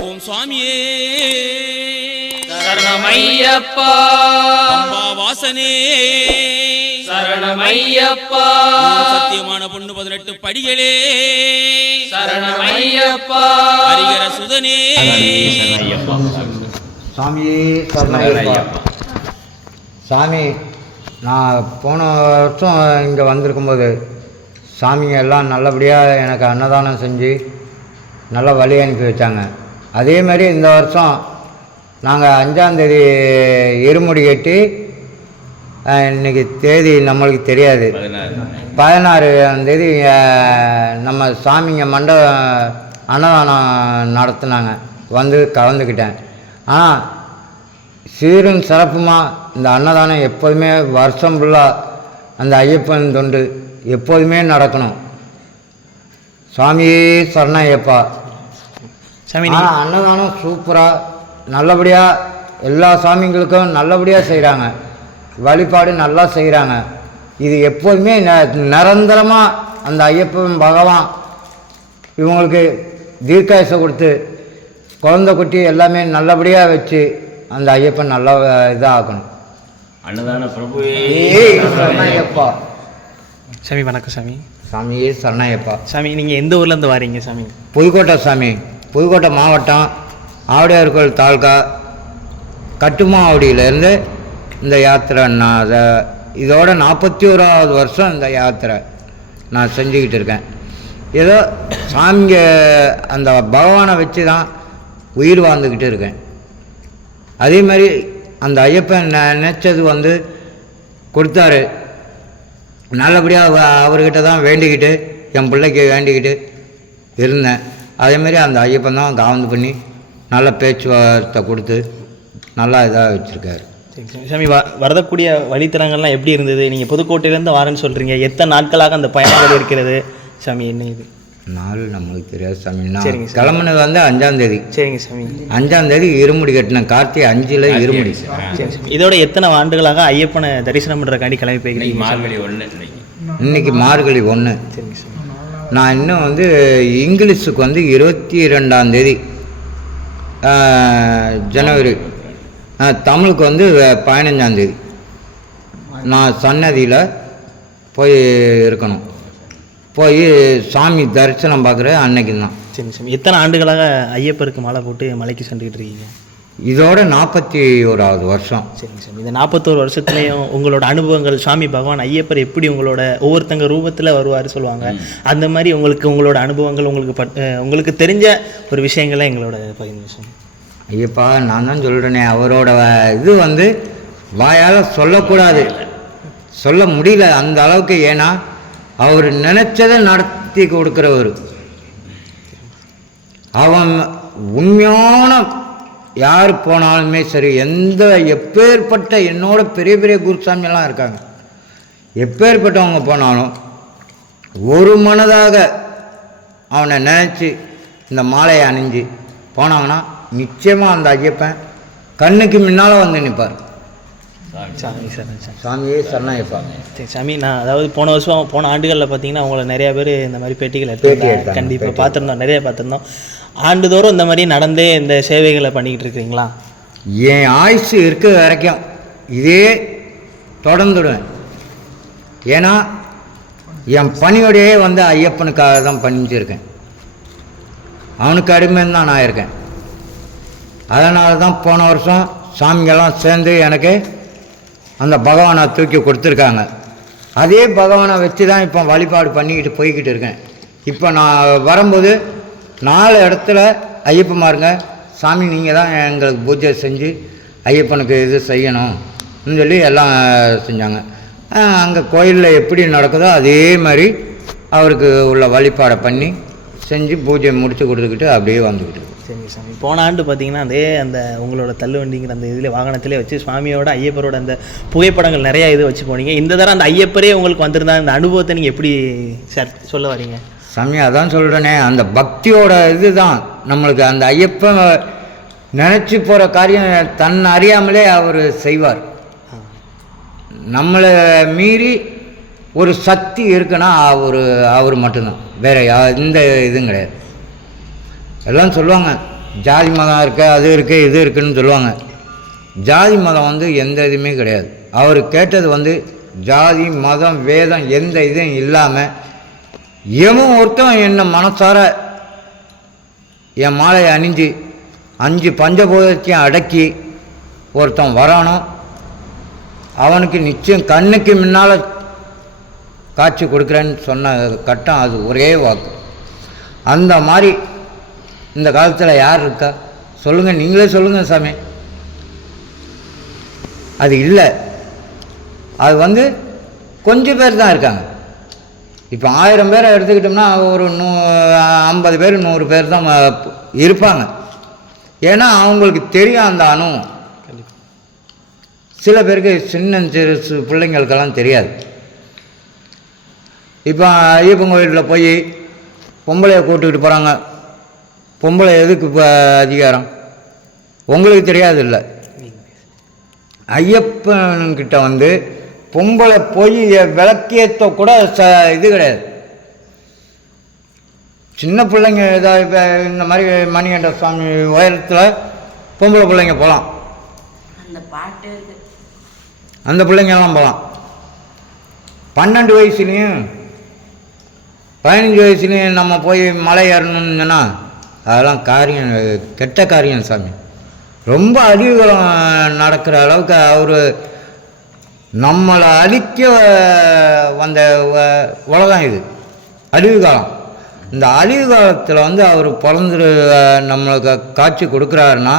ஓம் சுவாமியே. சரணமையப்பா. பம்பா வாசனே சரணமையப்பா சத்தியமான பொண்ணு பதினெட்டு படிகளே. சரணமையப்பா. ஹரிகர சுதனே. சாமியே சரணமையப்பா. சாமி நான் போன வருஷம் இங்கே வந்திருக்கும்போது சாமிங்க எல்லாம் நல்லபடியாக எனக்கு அன்னதானம் செஞ்சு நல்ல வழி அனுப்பி வச்சாங்க. அதே மாதிரி இந்த வருஷம் நாங்கள் அஞ்சாந்தேதி இருமுடி கட்டி இன்றைக்கி இன்னைக்கு தேதி நம்மளுக்கு தெரியாது. பதினாறாம் தேதி நம்ம சாமிங்க மண்டபம் அன்னதானம் நடத்துனாங்க. வந்து கலந்துக்கிட்டேன். ஆனால் சீரும் சிறப்புமா இந்த அன்னதானம் எப்போதுமே வருஷம் ஃபுல்லாக அந்த ஐயப்பன் தொண்டு எப்போதுமே நடக்கணும். சுவாமியே சரணம் ஐயப்பா சாமி ஆனால் அன்னதானம் சூப்பராக நல்லபடியாக எல்லா சாமிங்களுக்கும் நல்லபடியாக செய்கிறாங்க வழிபாடு நல்லா செய்கிறாங்க இது எப்போதுமே ந நிரந்தரமாக அந்த ஐயப்பன் பகவான் இவங்களுக்கு தீர்க்காயசை கொடுத்து குழந்தை குட்டி எல்லாமே நல்லபடியாக வச்சு அந்த ஐயப்பன் நல்லா இதாக ஆக்கணும் அன்னதான சரணய்யப்பா சாமி வணக்கம் சாமி. சாமியே சரணய்யப்பா சாமி நீங்கள் எந்த ஊர்லேருந்து வாரீங்க சாமி? புதுக்கோட்டை சாமி. புதுக்கோட்டை மாவட்டம் ஆவடியார் கோயில் தாலுக்கா கட்டுமாவடியிலேருந்து இந்த யாத்திரை நான் அதை இதோட நாற்பத்தி ஓராவது வருஷம் இந்த யாத்திரை நான் செஞ்சுக்கிட்டு இருக்கேன். ஏதோ சாமிங்க அந்த பகவானை வச்சு தான் உயிர் வாழ்ந்துக்கிட்டு இருக்கேன். அதே மாதிரி அந்த ஐயப்பன் நினச்சது வந்து கொடுத்தாரு. நல்லபடியாக அவர்கிட்ட தான் வேண்டிக்கிட்டு என் பிள்ளைக்கு வேண்டிக்கிட்டு இருந்தேன். அதேமாரி அந்த ஐயப்பன் தான் காவந்து பண்ணி நல்ல பேச்சுவார்த்தை கொடுத்து நல்லா இதாக வச்சுருக்காரு. சரி சாமி வ வரக்கூடிய வழித்தலங்கள்லாம் எப்படி இருந்தது? நீங்கள் புதுக்கோட்டையிலேருந்து வரேன்னு சொல்கிறீங்க எத்தனை நாட்களாக அந்த பயணங்கள் இருக்கிறது? சாமி என்ன இது? நாள் நம்மளுக்கு தெரியாது சாமி. நான் சரிங்க சார். கிளம்புனது வந்து அஞ்சாந்தேதி சரிங்க சாமி. அஞ்சாந்தேதி இருமுடி கட்டினேன். கார்த்திகை அஞ்சில் இருமுடி. சரி இதோட எத்தனை ஆண்டுகளாக ஐயப்பனை தரிசனம் பண்ணுறக்காண்டி கிளம்பி இன்னைக்கு போய்க்கிறீங்க மார்கழி இன்னைக்கு. இன்னைக்கு மார்கழி ஒன்று சரிங்க சாமி. நான் இன்னும் வந்து இங்கிலீஷுக்கு வந்து இருபத்தி ரெண்டாம் தேதி ஜனவரி தமிழுக்கு வந்து பதினஞ்சாம் தேதி. நான் சன்னதியில் போய் இருக்கணும். போய் சாமி தரிசனம் பார்க்குற அன்னைக்கு தான் சரி சரி. எத்தனை ஆண்டுகளாக ஐயப்பருக்கு மாலை போட்டு மலைக்கு சென்றுக்கிட்டு இருக்கீங்க? இதோட நாற்பத்தி ஓராவது வருஷம். சரிங்க சாமி. இந்த நாற்பத்தோரு வருஷத்துலையும் உங்களோட அனுபவங்கள் சுவாமி பகவான் ஐயப்பர் எப்படி உங்களோட ஒவ்வொருத்தங்க ரூபத்தில் வருவார் சொல்லுவாங்க. அந்த மாதிரி உங்களுக்கு உங்களோட அனுபவங்கள் உங்களுக்கு பட் உங்களுக்கு தெரிஞ்ச ஒரு விஷயங்களை எங்களோட பகிர்ந்து சாமி. ஐயப்பா நான் தான் சொல்கிறேனே அவரோட இது வந்து வாயால் சொல்லக்கூடாது. சொல்ல முடியல அந்த அளவுக்கு ஏன்னா அவர் நினச்சதை நடத்தி கொடுக்குறவர். அவன் உண்மையான யார் போனாலுமே சரி எந்த எப்பேற்பட்ட என்னோட பெரிய பெரிய குருசாமியெல்லாம் இருக்காங்க. எப்பேற்பட்டவங்க போனாலும் ஒரு மனதாக அவனை நினச்சி இந்த மாலையை அணிஞ்சு போனாங்கன்னா நிச்சயமாக அந்த ஐயப்பன் கண்ணுக்கு முன்னால் வந்து நிற்பார் சாமி சாமியே சரணாயப்பா சரி சாமி நான் அதாவது போன வருஷம் போன ஆண்டுகளில் பார்த்தீங்கன்னா உங்களை நிறைய பேர் இந்த மாதிரி பேட்டிகள் பேட்டி எடுத்து கண்டிப்பாக. பார்த்துருந்தோம் நிறைய பார்த்துருந்தோம். ஆண்டுதோறும் இந்த மாதிரி நடந்தே இந்த சேவைகளை பண்ணிக்கிட்டு இருக்கிறீங்களா? என் ஆயுசு இருக்க வரைக்கும் இதே தொடர்ந்துடுவேன். ஏன்னா என் பணியோடையே வந்து ஐயப்பனுக்காக தான் பண்ணிச்சிருக்கேன் அவனுக்கு அடிமைன்னு தான் நான் இருக்கேன். அதனால தான் போன வருஷம் சாமிங்கெல்லாம் சேர்ந்து எனக்கு அந்த பகவானை தூக்கி கொடுத்துருக்காங்க. அதே பகவானை வச்சு தான் இப்போ வழிபாடு பண்ணிக்கிட்டு போய்கிட்டு இருக்கேன். இப்போ நான் வரும்போது நாலு இடத்துல ஐயப்பமாருங்க சாமி நீங்கள் தான் எங்களுக்கு பூஜை செஞ்சு ஐயப்பனுக்கு இது செய்யணும்னு சொல்லி எல்லாம் செஞ்சாங்க. அங்கே கோயிலில் எப்படி நடக்குதோ அதே மாதிரி அவருக்கு உள்ள வழிபாடை பண்ணி செஞ்சு பூஜை முடித்து கொடுத்துக்கிட்டு அப்படியே வந்துக்கிட்டு இருக்கோம். சரிங்க சாமி. போன ஆண்டு பார்த்தீங்கன்னா அதே அந்த உங்களோட தள்ளுவண்டிங்கிற அந்த இதில் வாகனத்திலே வச்சு சுவாமியோட ஐயப்பரோட அந்த புகைப்படங்கள் நிறையா இது வச்சு போனீங்க. இந்த தடவை அந்த ஐயப்பரே உங்களுக்கு வந்திருந்தா அந்த அனுபவத்தை நீங்கள் எப்படி சார் சொல்ல வரீங்க? சாமி அதான் சொல்கிறேனே அந்த பக்தியோட இது தான் நம்மளுக்கு அந்த ஐயப்பன் நினச்சி போகிற காரியம் தன் அறியாமலே அவர் செய்வார். நம்மளை மீறி ஒரு சக்தி இருக்குன்னா அவர் அவர் மட்டும்தான். வேறு யா எந்த இதுவும் கிடையாது. எல்லாம் சொல்லுவாங்க ஜாதி மதம் இருக்குது அது இருக்கு இது இருக்குன்னு சொல்லுவாங்க. ஜாதி மதம் வந்து எந்த இதுவுமே கிடையாது. அவர் கேட்டது வந்து ஜாதி மதம் வேதம் எந்த இதுவும் இல்லாமல் எவன் ஒருத்தன் என்னை மனசார என் மாலையை அணிஞ்சு அஞ்சு பஞ்சபூதத்தையும் அடக்கி ஒருத்தன் வரானோ அவனுக்கு நிச்சயம் கண்ணுக்கு முன்னால் காட்சி கொடுக்குறேன்னு சொன்ன கட்டம் அது ஒரே வாக்கு. அந்த மாதிரி இந்த காலத்தில் யார் இருக்கா? சொல்லுங்கள் நீங்களே சொல்லுங்கள் சாமி. அது இல்லை. அது வந்து கொஞ்சம் பேர் தான் இருக்காங்க. இப்போ ஆயிரம் பேரை எடுத்துக்கிட்டோம்னா ஒரு நூ ஐம்பது பேர் நூறு பேர் தான் இருப்பாங்க. ஏன்னா அவங்களுக்கு தெரியும் அந்த அணு சில பேருக்கு சின்ன சிறு பிள்ளைங்களுக்கெல்லாம் தெரியாது. இப்போ ஐயப்பன் கோயிலில் போய் பொம்பளையை கூட்டுக்கிட்டு போகிறாங்க பொம்பளை எதுக்கு இப்போ அதிகாரம்? உங்களுக்கு தெரியாது இல்லை ஐயப்பன்கிட்ட வந்து பொம்பளை போய் விளக்கேற்ற கூட ச இது கிடையாது. சின்ன பிள்ளைங்க ஏதாவது இந்த மாதிரி மணிகண்ட சுவாமி உயரத்தில் பொம்பளை பிள்ளைங்க போகலாம் அந்த பாட்டு அந்த பிள்ளைங்கெல்லாம் போகலாம் பன்னெண்டு வயசுலேயும் பதினஞ்சு வயசுலேயும் நம்ம போய் மலை ஏறணும்னு சொன்னால் அதெல்லாம் காரியம் கெட்ட காரியம் சாமி. ரொம்ப அழிவுகளும் நடக்கிற அளவுக்கு அவர் நம்மளை அழிக்க வந்த உலகம் இது. அழிவு காலம். இந்த அழிவு காலத்தில் வந்து அவர் பிறந்து நம்மளுக்கு காட்சி கொடுக்குறாருன்னா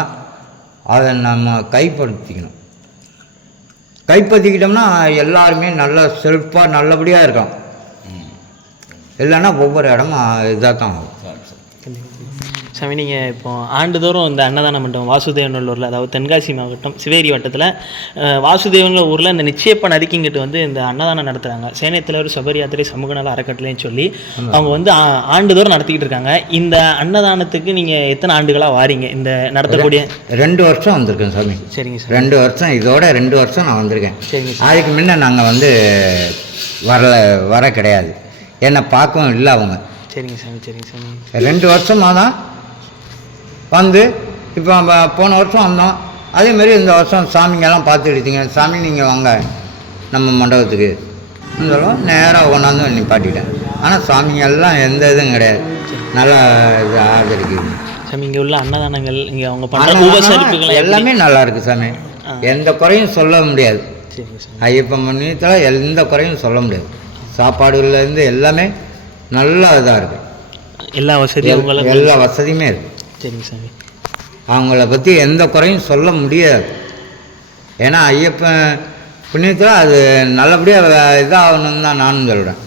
அதை நம்ம கைப்படுத்திக்கணும் கைப்பற்றிக்கிட்டோம்னா எல்லாருமே நல்லா செழிப்பாக நல்லபடியாக இருக்கலாம். இல்லைன்னா ஒவ்வொரு இடமும் இதாக தான் ஆகும். சாமி நீங்கள் இப்போ ஆண்டுதோறும் இந்த அன்னதான மண்டபம் வாசுதேவநல்லூரில் அதாவது தென்காசி மாவட்டம் சிவேரி வட்டத்தில். வாசுதேவன்ல ஊரில் இந்த நிச்சயப்ப நதிக்கிங்கிட்டு வந்து இந்த அன்னதானம் நடத்துகிறாங்க சேனைத்தலைவர் சபரி யாத்திரை சமூக நல அறக்கட்டளைன்னு சொல்லி அவங்க வந்து ஆண்டுதோறும் நடத்திக்கிட்டு இருக்காங்க. இந்த அன்னதானத்துக்கு நீங்கள் எத்தனை ஆண்டுகளாக வாரீங்க? இந்த நடத்தக்கூடிய ரெண்டு வருஷம் வந்திருக்கேன் சாமி. சரிங்க சார் ரெண்டு வருஷம் இதோட ரெண்டு வருஷம் நான் வந்திருக்கேன். சரிங்க அதுக்கு முன்ன நாங்கள் வந்து வரல வர கிடையாது. என்னை பார்க்கவும் இல்லை அவங்க. சரிங்க சாமி சரிங்க சாமி. ரெண்டு வருஷமாக தான் வந்து இப்போ போன வருஷம் வந்தோம். அதேமாரி இந்த வருஷம் சாமிங்கெல்லாம் பார்த்துக்கிட்டீங்க. சாமி நீங்கள் வாங்க. நம்ம மண்டபத்துக்கு. சொல்லுவோம். நேராக கொண்டாந்து நிப்பாட்டிட்டேன். ஆனால் சாமிங்கெல்லாம் எந்த இதுவும் கிடையாது. நல்லா இது ஆதரிக்குது. சாமி இங்கே உள்ள அன்னதானங்கள் இங்கே அவங்க பண்ணுற எல்லாமே நல்லா இருக்கு சாமி. எந்த குறையும் சொல்ல முடியாது. ஐயப்பன் மணியத்தில் எந்த குறையும் சொல்ல முடியாது. சாப்பாடுகள்லேருந்து எல்லாமே நல்லா இதாக இருக்கு. எல்லா வசதியும் எல்லா வசதியுமே இருக்கு. சரிங்க சாமி. அவங்கள பற்றி எந்த குறையும் சொல்ல முடியாது. ஏன்னா ஐயப்பன் புண்ணியத்தில் அது நல்லபடியாக இதாகணும்னு தான் நானும் சொல்கிறேன்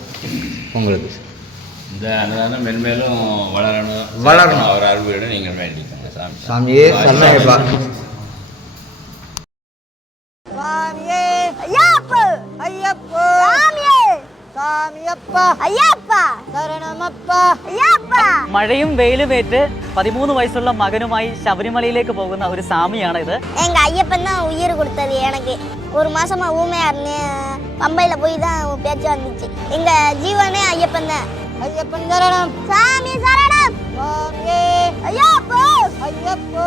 உங்களுக்கு. இந்த அன்னதானம் மென்மேலும் வளரணும். வளரணும். அவர் அருள்விட நீங்கள் வேண்டிக்கோங்க சாமி. சாமியே சரணப்பா ஐயப்பா. ஐயப்பா. சாமியே. சாமியப்பா. ஐயப்பா. சரணமப்பா. ஐயப்பா മഴയും വെയിലും ഏറ്റ് പതിമൂന്ന് വയസ്സുള്ള മകനുമായി ശബരിമലയിലേക്ക് പോകുന്ന ഒരു സ്വാമിയാണ് ഇത് எங்க ஐயப்பன் தான் உயிர் கொடுத்தது எனக்கு ஒரு மாசமா ஊமையா இருந்தேன் பம்பையில போய் தான் பேச்சு வந்துச்சு எங்க ஜீவனே ஐயப்பன் தான் ஐயப்பன் சரணம் சாமி சரணம் സ്വാമിയേ അയ്യപ്പോ. അയ്യപ്പോ.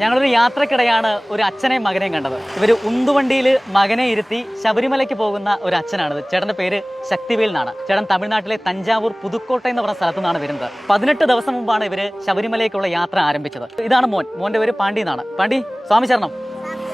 ഞങ്ങളൊരു യാത്രക്കിടെയാണ് ഒരു അച്ഛനെയും മകനെയും കണ്ടത്. ഇവർ ഉന്തുവണ്ടിയിൽ മകനെ ഇരുത്തി ശബരിമലയ്ക്ക് പോകുന്ന ഒരു അച്ഛനാണിത്. ചേട്ടന്റെ പേര് ശക്തിവേൽ എന്നാണ്. ചേട്ടൻ തമിഴ്നാട്ടിലെ തഞ്ചാവൂർ പുതുക്കോട്ട എന്ന് പറഞ്ഞ സ്ഥലത്തു നിന്നാണ് വരുന്നത്. പതിനെട്ട് ദിവസം മുമ്പാണ് ഇവർ ശബരിമലയ്ക്കുള്ള യാത്ര ആരംഭിച്ചത്. ഇതാണ് മോൻ. മോന്റെ പേര് പാണ്ടി എന്നാണ്. പാണ്ടി സ്വാമി ചരണം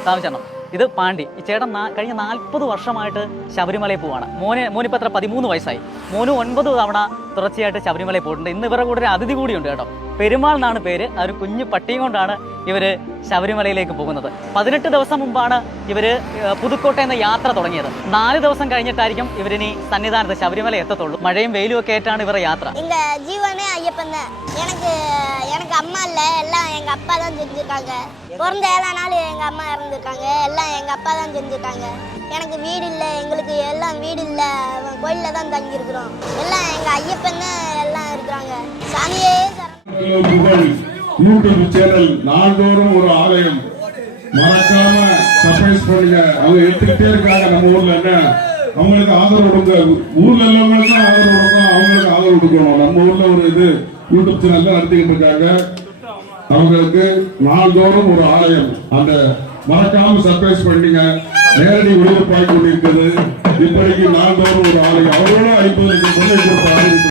സ്വാമി ചരണം ഇത് പാണ്ടി ഈ ചേട്ടൻ കഴിഞ്ഞ നാൽപ്പത് വർഷമായിട്ട് ശബരിമലയിൽ പോവാണ്. മോനെ മോനിപ്പത്ര പതിമൂന്ന് വയസ്സായി. മോനു ഒൻപത് തവണ തുടർച്ചയായിട്ട് ശബരിമലയിൽ പോയിട്ടുണ്ട് ഇന്ന് ഇവരുടെ കൂടെ ഒരു അതിഥി കൂടിയുണ്ട് കേട്ടോ പെരുമാൾ എന്നാണ് പേര് ആ ഒരു കുഞ്ഞു പട്ടിയും കൊണ്ടാണ് ഇവര് ശബരിമലയിലേക്ക് പോകുന്നത് പതിനെട്ട് ദിവസം മുമ്പാണ് ഇവര് ഏഹ്, പുതുക്കോട്ട എന്ന യാത്ര തുടങ്ങിയത് നാല് ദിവസം കഴിഞ്ഞിട്ടായിരിക്കും ഇവരിനി സന്നിധാനത്ത് ശബരിമല എത്തത്തുള്ളൂ മഴയും വെയിലും ഒക്കെ ആയിട്ടാണ് ഇവരുടെ യാത്ര எங்க ஜீவனே ஐயப்பன் தான் எனக்கு எனக்கு அம்மா இல்ல எல்லாம் எங்க அப்பா தான் செஞ்சிருக்காங்க பிறந்த ஏழா நாள் எங்க அம்மா இறந்துருக்காங்க எல்லாம் எங்க அப்பா தான் செஞ்சிருக்காங்க எனக்கு வீடு இல்லை எங்களுக்கு எல்லாம் வீடு இல்லை கோயில்ல தான் தங்கி இருக்கிறோம் எல்லாம் எங்க ஐயப்பன் தான் எல்லாம் இருக்கிறாங்க. சாமியே புகழ் யூடியூப் சேனல் நாள்தோறும் ஒரு ஆலயம். மறக்காம சர்ப்ரைஸ் பண்ணுங்க. அவங்க எடுத்துக்கிட்டே இருக்காங்க நம்ம ஊர்ல என்ன? அவங்களுக்கு ஆதரவு கொடுங்க. ஊர்ல உள்ளவங்களுக்கு ஆதரவு கொடுக்கும் அவங்களுக்கு ஆதரவு கொடுக்கணும். நம்ம ஊர்ல ஒரு இது யூடியூப் சேனல்ல தான் நடத்திக்கிட்டு இருக்காங்க. அவங்களுக்கு நாள்தோறும் ஒரு ஆலயம். அந்த மறக்காம சர்ப்ரைஸ் பண்ணீங்க. நேரடி ஒளிபரப்பாய் கொண்டிருக்கிறது இப்படிக்கு நாள்தோறும் ஒரு ஆலயம். அவர்களும் ஐம்பது லட்சம்